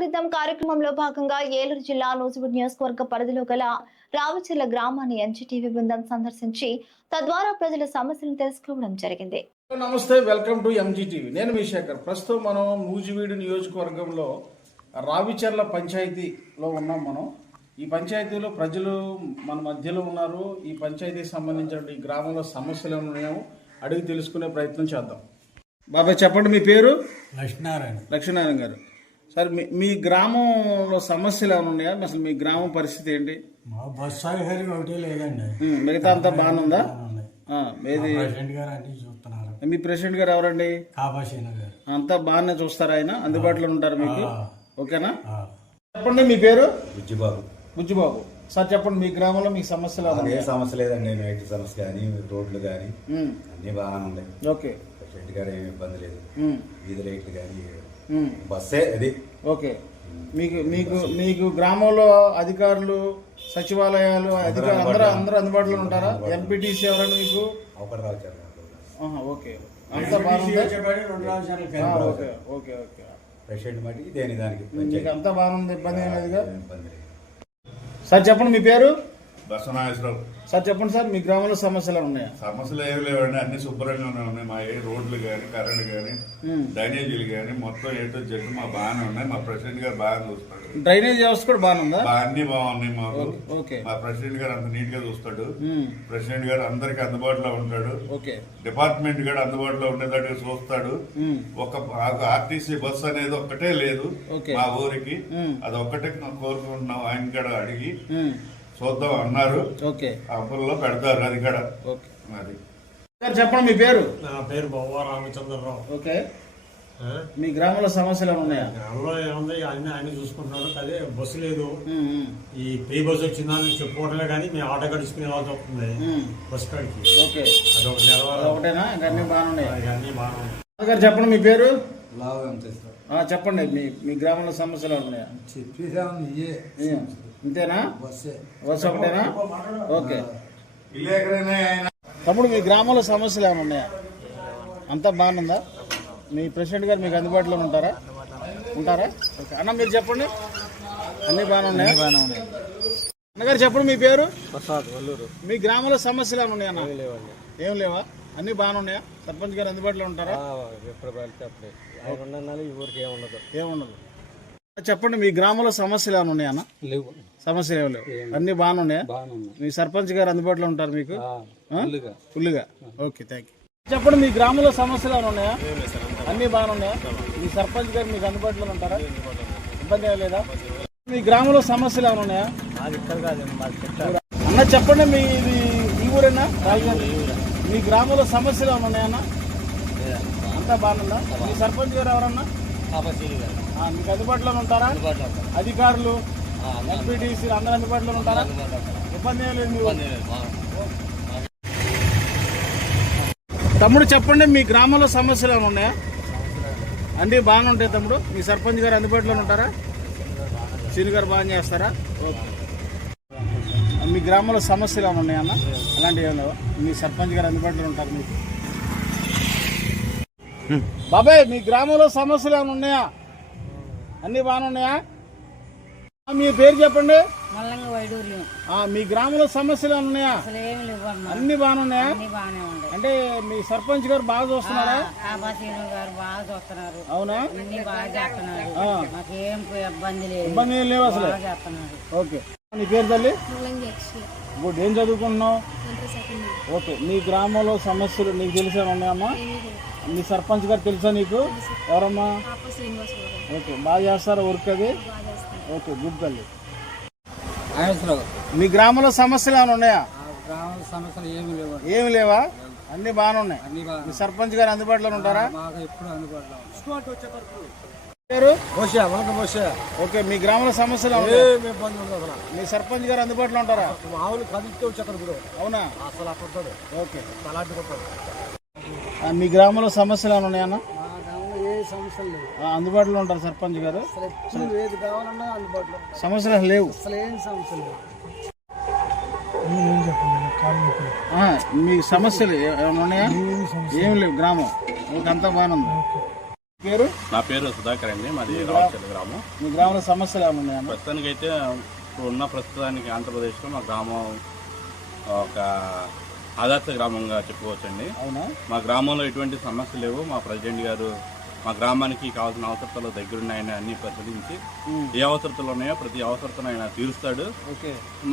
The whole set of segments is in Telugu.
పలకరిద్దాం కార్యక్రమంలో భాగంగా ఏలూరు జిల్లా నూజివీడు నియోజకవర్గ పరిధిలో గల రావచెర్ల గ్రామాన్ని ఎన్జీటీవీ బృందం సందర్శించి తద్వారా ప్రజల సమస్యలను తెలుసుకోవడం జరిగింది. నమస్తే, వెల్కమ్ టు ఎంజీటీవీ. నేను మీ శేఖర్. ప్రస్తుతం మనం నూజివీడు నియోజకవర్గంలో రావిచెర్ల పంచాయతీలో ఉన్నాం. మనం ఈ పంచాయతీలో ప్రజలు మన మధ్యలో ఉన్నారు. ఈ పంచాయతీకి సంబంధించిన ఈ గ్రామంలో సమస్యలు ఉన్నాయో అడిగి తెలుసుకునే ప్రయత్నం చేద్దాం. బాబాయ్ చెప్పండి, మీ పేరు? లక్ష్మీనారాయణ గారు. సార్, మీ గ్రామంలో సమస్యలు ఏమైనా ఉన్నాయా? అసలు మీ గ్రామం పరిస్థితి ఏంటి? బస్ సౌకర్యం ఒకటే లేదండి. మిగతా అంతా బాగానుందా? మీ ప్రెసిడెంట్ గారు ఎవరండి? అంతా బాగానే చూస్తారా? ఆయన అందుబాటులో ఉంటారు మీకు? ఓకేనా? చెప్పండి, మీ పేరు? బుజ్జిబాబు. సార్ చెప్పండి, మీ గ్రామంలో మీకు సమస్యలు? ఏ సమస్య లేదండి. నైట్ సమస్య కానీ రోడ్లు కానీ అన్ని బాగానే ఉన్నాయి. ఓకే. ప్రెసిడెంట్ గారు ఏమి ఇబ్బంది లేదు. వీధి లైట్లు కానీ బస్సే అది. ఓకే. మీకు గ్రామంలో అధికారులు, సచివాలయాలు, అధికారులు అందరూ అందుబాటులో ఉంటారా? ఎంపీటీసీ ఎవరైనా మీకు? ఒకటి రావచ్చు. ఓకే, అంతా బాగుంది. ఓకే. ప్రెసిడెంట్ మట్టికి దేని దానికి అంతా బాగుంది, ఇబ్బంది ఏం లేదుగా? సార్ చెప్పండి, మీ పేరు? బసవనాగేశ్వరరావు. సార్ చెప్పండి సార్, మీ గ్రామంలో సమస్యలు ఉన్నాయా? సమస్యలు ఏమి లేవండి, అన్ని శుభ్రంగానే ఉన్నాయి. మా రోడ్లు కానీ, కరెంట్ కానీ, డ్రైనేజీలు కానీ మొత్తం ఏటో జట్టు మా బాగానే ఉన్నాయి. మా ప్రెసిడెంట్ గారు బాగా చూస్తాడు. డ్రైనేజ్ వ్యవస్థ కూడా బాగుందా? అన్ని బాగున్నాయి మాకు. ఓకే. మా ప్రెసిడెంట్ గారు అంత నీట్ గా చూస్తాడు. ప్రెసిడెంట్ గారు అందరికి అందుబాటులో ఉంటాడు. ఓకే. డిపార్ట్మెంట్ కూడా అందుబాటులో ఉండేటట్టు చూస్తాడు. ఒక ఆర్టీసీ బస్ అనేది ఒక్కటే లేదు మా ఊరికి. అది ఒక్కటే కోరుకుంటున్నాం. ఆయన కూడా అడిగి చూద్దాం అన్నారు. ఓకే. అప్పుల్లో పెడతారు అది కూడా. అది చెప్పండి, మీ పేరు? నా పేరు బొవ్వ రామచంద్రరావు. ఓకే. మీ గ్రామంలో సమస్యలు ఉన్నాయా? గ్రామంలో ఏముంది, ఆయన చూసుకుంటున్నాడు. అదే బస్సు లేదు. ఈ ఫ్రీ బస్సు వచ్చిందని చెప్పుకోవటమే కానీ మేము ఆటో గడుచుకునే వాళ్ళకి వస్తుంది బస్ కాడికి. ఓకే. అదొక ఒకటేనా? అన్ని బాగున్నాయి. అన్ని బాగున్నాయి. చెప్పండి, మీ పేరు? చెప్పండి, మీ గ్రామంలో సమస్యలు ఉన్నాయా? ఇంతేనా? బస్సు ఒకటేనా? ఓకే. తమ్ముడు, మీ గ్రామంలో సమస్యలు ఏమైనా ఉన్నాయా? అంతా బాగుందా? మీ ప్రెసిడెంట్ గారు మీకు అందుబాటులో ఉంటారా? ఓకే. అన్న, మీరు చెప్పండి, అన్ని బాగానే ఉన్నాయా? అన్నగారు చెప్పండి, మీ పేరు? మీ గ్రామంలో సమస్యలు ఏమైనా ఉన్నాయా? ఏం లేవా? అన్ని బాగానే ఉన్నాయా? సర్పంచ్ గారు అందుబాటులో ఉంటారా? ఏముండదు. చెప్పండి, మీ గ్రామంలో సమస్యలు ఏమైనా ఉన్నాయా? లేవు. సమస్యలు ఏమి లేవు, అన్ని బాగానే ఉన్నాయా? మీ సర్పంచ్ గారు అందుబాటులో ఉంటారు మీకు? ఫుల్గా. Okay, thank you. చెప్పండి, మీ గ్రామంలో సమస్యలు ఏమైనా ఉన్నాయా? అన్ని బాగానే ఉన్నాయా? మీ సర్పంచ్ గారు మీకు అందుబాటులో ఉంటారా? ఇబ్బంది ఏమి లేదా? మీ గ్రామంలో సమస్యలు ఏమైనా ఉన్నాయా? అన్న చెప్పండి, మీ ఊరేనా? మీ గ్రామంలో సమస్యలు ఏమైనా ఉన్నాయా? అంతా బాగుందా? మీ సర్పంచ్ గారు ఎవరన్నా మీకు అందుబాటులో ఉంటారా? అధికారులు, ఎంపీటీసీ అందరూ అందుబాటులో ఉంటారా? ఇబ్బంది ఏం లేదు. తమ్ముడు చెప్పండి, మీ గ్రామంలో సమస్యలు ఏమైనా ఉన్నాయా? అన్నీ బాగానే ఉంటాయి తమ్ముడు. మీ సర్పంచ్ గారు అందుబాటులో ఉంటారా? సీని గారు బాగా చేస్తారా? ఓకే. మీ గ్రామంలో సమస్యలు ఏమైనా ఉన్నాయా అన్న? అలాంటివి ఏం లేవా? మీ సర్పంచ్ గారు అందుబాటులో ఉంటారు మీకు? బాబాయ్, మీ గ్రామంలో సమస్యలు ఏమైనా ఉన్నాయా? అన్ని బాగానే ఉన్నాయా? మీ పేరు చెప్పండి. మీ గ్రామంలో సమస్యలు ఉన్నాయా? అన్ని బాగానే ఉన్నాయా? అంటే మీ సర్పంచ్ గారు బాగా చూస్తున్నారా? అవునా? ఇబ్బంది ఏం లేవు అసలు. ఓకే. నీ పేరు తల్లి? ఇప్పుడు ఏం చదువుకుంటున్నావు? ఓకే. మీ గ్రామంలో సమస్యలు నీకు తెలిసే ఉన్నాయమ్మా? మీ సర్పంచ్ గారు తెలుసా నీకు? ఎవరమ్మా? ఓకే. బాగా చేస్తారా వర్క్ అది? ఓకే, గుడ్ తల్లి. మీ గ్రామంలో సమస్యలు ఏమైనా ఉన్నాయా? ఏమి లేవా? అన్ని బాగానే ఉన్నాయి. మీ సర్పంచ్ గారు అందుబాటులో ఉంటారా? పేరు? ఓకే. మీ గ్రామంలో సమస్యలు మీ సర్పంచ్ గారు అందుబాటులో ఉంటారా? అవునా? ఓకే. మీ గ్రామంలో సమస్యలు ఏమైనా ఉన్నాయన్నా? అందుబాటులో ఉంటారు సర్పంచ్ గారు? సమస్యలు లేవు. మీ సమస్యలు ఏమైనా ఉన్నాయా? ఏమి లేవు. గ్రామం అంతా బాగానే ఉంది. పేరు? నా పేరు సుధాకర్ అండి, మాది రావచర్ల గ్రామం. మీ గ్రామంలో సమస్యలు ఏమైనా ఉన్నాయా? ప్రస్తుతానికైతే ఇప్పుడు ఉన్న ప్రస్తుతానికి ఆంధ్రప్రదేశ్లో మా గ్రామం ఒక ఆదర్శ గ్రామంగా చెప్పుకోవచ్చండి. అవునా? మా గ్రామంలో ఎటువంటి సమస్యలు లేవు. మా ప్రెసిడెంట్ గారు మా గ్రామానికి కావాల్సిన అవసరతలు దగ్గరున్న ఆయన అన్ని పరిశీలించి ఏ అవసరతలు ఉన్నాయో ప్రతి అవసరతను ఆయన తీరుస్తాడు.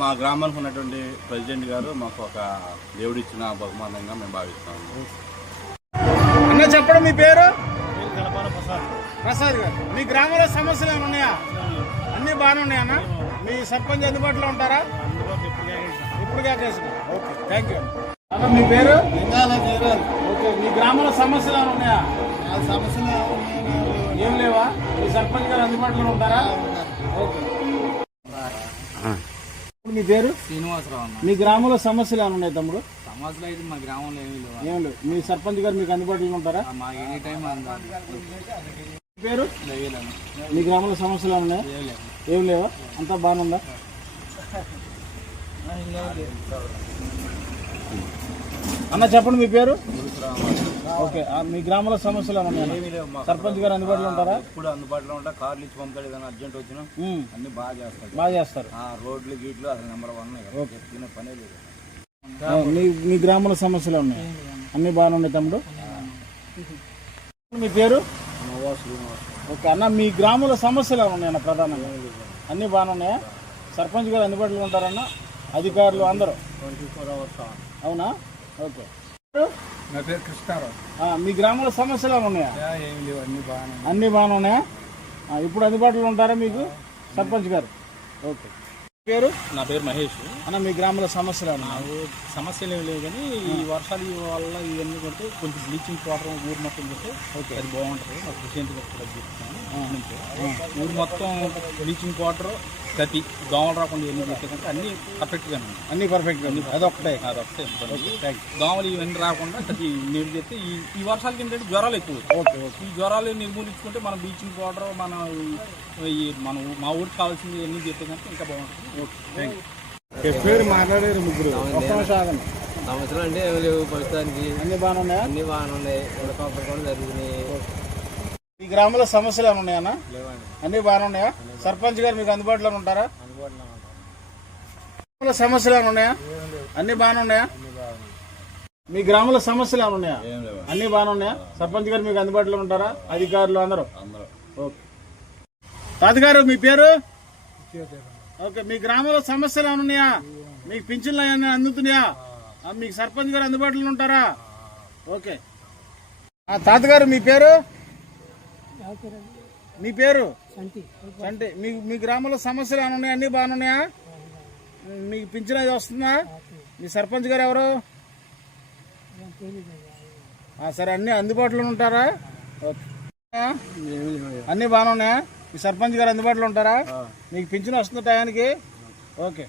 మా గ్రామానికి ఉన్నటువంటి ప్రెసిడెంట్ గారు మాకు ఒక దేవుడిచ్చిన బహుమానంగా మేము భావిస్తాము. అన్న చెప్పడం మీ పేరు? ప్రసాద్ గారు. మీ గ్రామంలో సమస్యలు ఏమైనా ఉన్నాయా? అన్ని బాగానే ఉన్నాయా అన్న? మీ సర్పంచ్ అందుబాటులో ఉంటారా? ఇప్పుడు కేకేసిన. ఓకే, థ్యాంక్ యూ అన్న. మీ పేరు? ఓకే, మీ గ్రామంలో సమస్యలు ఏమైనా ఉన్నాయా? సమస్యలు ఏం లేవా? మీ సర్పంచ్ గారు అందుబాటులో ఉంటారా? ఓకే. మీ పేరు? శ్రీనివాసరావు అన్న. మీ గ్రామంలో సమస్యలు ఏమైనా ఉన్నాయి తమ్ముడు? సమస్యలు అయితే మా గ్రామంలో ఏమీ లేవు. ఏం లేవు. మీ సర్పంచ్ గారు మీకు అందుబాటులో ఉంటారా? మా ఎనీ టైం మీ పేరు? మీ గ్రామంలో సమస్యలు ఏమైనా ఉన్నాయా? ఏం లేవా? అంతా బాగానే ఉందా? అన్న చెప్పండి మీ పేరు? ఓకే, మీ గ్రామంలో సమస్యలు ఏమైనా ఉన్నాయా? సర్పంచ్ గారు అందుబాటులో ఉంటారా? ఇప్పుడు అందుబాటులో ఉంటా. కార్లు ఇచ్చి పంపుతాడు, ఏదైనా అర్జెంట్ వచ్చినా అన్ని బాగా చేస్తాడు. బాగా చేస్తారు. రోడ్లు గీట్లు అసలు నెంబర్ 1. ఓకే, తినే పనే లేదు. మీ గ్రామంలో సమస్యలు ఉన్నాయి? అన్ని బాగానే ఉన్నాయి తమ్ముడు. మీ పేరు? ఓకే అన్న, మీ గ్రామంలో సమస్యలు ఏమైనా ఉన్నాయన్న? ప్రధానంగా అన్ని బాగానే ఉన్నాయా? సర్పంచ్ గారు అందుబాటులో ఉంటారన్న? అధికారులు అందరూ? 24 hours. అవునా? ఓకే. నా పేరు కృష్ణారావు. మీ గ్రామంలో సమస్యలు ఏమైనా ఉన్నాయా? ఏమి లేవు, అన్ని బాగానే ఉన్నాయా? ఇప్పుడు అందుబాటులో ఉంటారా మీకు సర్పంచ్ గారు? ఓకే. పేరు? నా పేరు మహేష్. అన్న మీ గ్రామంలో సమస్యలు ఏమైనా? సమస్యలు ఏమి లేవు కానీ ఈ వర్షాలు వల్ల ఇవన్నీ కొంటే కొంచెం బ్లీచింగ్ వాటర్ ఊరు మొత్తం చేస్తే ఓకే అది బాగుంటుంది. మాకు విషయంతో చెప్తాను. ఊరు మొత్తం బ్లీచింగ్ వాటర్ ప్రతి దోమలు రాకుండా ఇవన్నీ చేసేదంటే అన్ని పర్ఫెక్ట్గా అన్ని పర్ఫెక్ట్ అదొకటే దోమలు ఇవన్నీ రాకుండా ప్రతి నీరు చేస్తే ఈ వర్షాలకి ఏంటంటే జ్వరాలు ఎక్కువ. ఓకే. ఈ జ్వరాలు నిర్మూలించుకుంటే మన బ్లీచింగ్ వాటర్ మనం మా ఊరికి కావాల్సింది ఇవన్నీ చేస్తే కనుక ఇంకా బాగుంటుంది. Okay, thank you. పేరు మాట్లాడారు ముగ్గురు. సమస్యలు అంటే ఏమి లేవు ప్రస్తుతానికి. అన్ని బాగానే ఉన్నాయా? అన్ని బాగానే ఉన్నాయి. ఎడకాపలు కూడా జరుగుతున్నాయి. మీ గ్రామంలో సమస్యలు ఏమైనా ఉన్నాయన్నా? అన్ని బాగానే ఉన్నాయా? సర్పంచ్ గారు మీకు అందుబాటులో ఉంటారా? సమస్యలు ఏమైనా ఉన్నాయా? అన్ని బాగానే ఉన్నాయా? మీ గ్రామంలో సమస్యలు ఏమైనా ఉన్నాయా? అన్ని బాగానే ఉన్నాయా? సర్పంచ్ గారు మీకు అందుబాటులో ఉంటారా? అధికారులు అందరూ? ఓకే. తాతగారు మీ పేరు? ఓకే, మీ గ్రామంలో సమస్యలు ఏమైనా ఉన్నాయా? మీకు పింఛన్లు ఏమైనా అందుతున్నాయా? మీకు సర్పంచ్ గారు అందుబాటులో ఉంటారా? ఓకే. తాతగారు మీ పేరు? మీ పేరు? అంటే మీ గ్రామంలో సమస్యలు ఏమైనా ఉన్నాయా? అన్ని బాగానే ఉన్నాయా? మీకు పింఛన్ అది వస్తుందా? మీ సర్పంచ్ గారు ఎవరు? సరే, అన్ని అందుబాటులో ఉంటారా? ఓకే. అన్ని బాగానే ఉన్నాయా? మీ సర్పంచ్ గారు అందుబాటులో ఉంటారా? మీకు పింఛన్ వస్తుంది టయానికి? ఓకే.